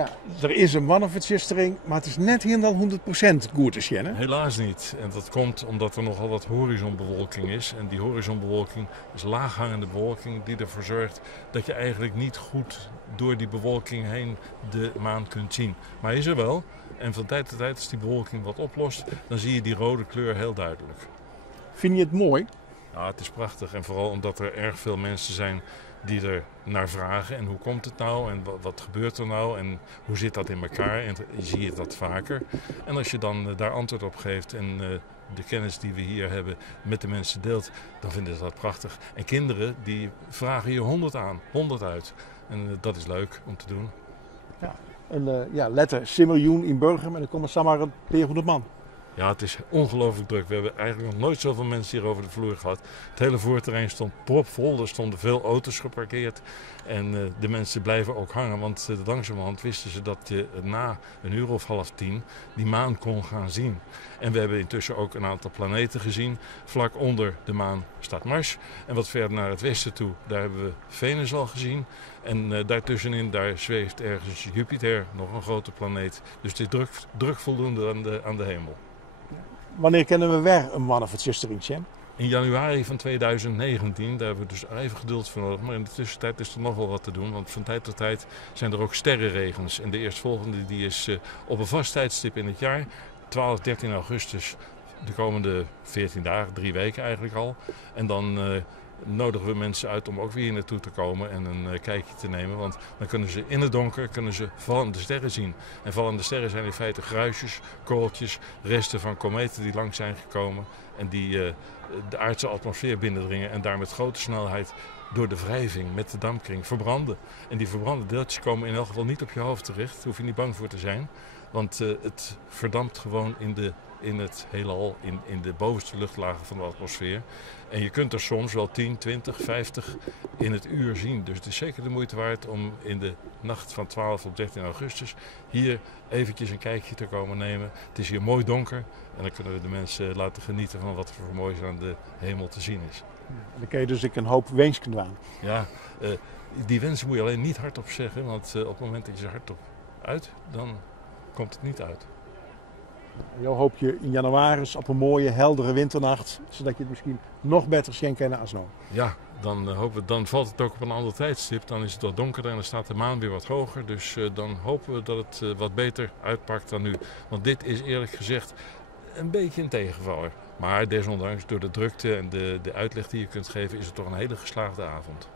Ja, er is een mannenversistering, maar het is net helemaal 100% goed te zien, hè? Helaas niet. En dat komt omdat er nogal wat horizonbewolking is. En die horizonbewolking is laaghangende bewolking die ervoor zorgt dat je eigenlijk niet goed door die bewolking heen de maan kunt zien. Maar hij is er wel. En van tijd tot tijd, als die bewolking wat oplost, dan zie je die rode kleur heel duidelijk. Vind je het mooi? Ja, het is prachtig. En vooral omdat er erg veel mensen zijn die er naar vragen. En hoe komt het nou? En wat gebeurt er nou? En hoe zit dat in elkaar? En zie je dat vaker. En als je dan daar antwoord op geeft en de kennis die we hier hebben met de mensen deelt, dan vinden ze dat prachtig. En kinderen die vragen je 100 uit. En dat is leuk om te doen. Ja, een letter Simmerjoen in Burgum en dan komen samen een 200 man. Ja, het is ongelooflijk druk. We hebben eigenlijk nog nooit zoveel mensen hier over de vloer gehad. Het hele voorterrein stond propvol. Er stonden veel auto's geparkeerd. En de mensen blijven ook hangen. Want langzamerhand wisten ze dat je na 9:30 die maan kon gaan zien. En we hebben intussen ook een aantal planeten gezien. Vlak onder de maan staat Mars. En wat verder naar het westen toe, daar hebben we Venus al gezien. En daartussenin, daar zweeft ergens Jupiter, nog een grote planeet. Dus het is druk voldoende aan de hemel. Wanneer kennen we weer een mannenversistering, Sam? In januari van 2019, daar hebben we dus even geduld voor nodig. Maar in de tussentijd is er nog wel wat te doen. Want van tijd tot tijd zijn er ook sterrenregens. En de eerstvolgende die is op een vast tijdstip in het jaar, 12, 13 augustus. De komende 14 dagen, 3 weken eigenlijk al. En dan nodigen we mensen uit om ook weer hier naartoe te komen en een kijkje te nemen. Want dan kunnen ze in het donker vallende sterren zien. En vallende sterren zijn in feite gruisjes, korreltjes, resten van kometen die lang zijn gekomen. En die de aardse atmosfeer binnendringen en daar met grote snelheid door de wrijving met de dampkring verbranden. En die verbrande deeltjes komen in elk geval niet op je hoofd terecht. Daar hoef je niet bang voor te zijn. Want het verdampt gewoon in het heelal, in de bovenste luchtlagen van de atmosfeer. En je kunt er soms wel 10, 20, 50 in het uur zien. Dus het is zeker de moeite waard om in de nacht van 12 op 13 augustus hier eventjes een kijkje te komen nemen. Het is hier mooi donker en dan kunnen we de mensen laten genieten van wat er voor moois aan de hemel te zien is. Dan kun je dus een hoop wensken doen. Ja, die wensen moet je alleen niet hardop zeggen, want op het moment dat je ze hardop uit, dan komt het niet uit. Jo hoop je in januari op een mooie, heldere winternacht, zodat je het misschien nog beter zien kan als nu. Ja, dan valt het ook op een ander tijdstip. Dan is het wat donkerder en dan staat de maan weer wat hoger. Dus dan hopen we dat het wat beter uitpakt dan nu. Want dit is eerlijk gezegd een beetje een tegenvaller. Maar desondanks door de drukte en de uitleg die je kunt geven is het toch een hele geslaagde avond.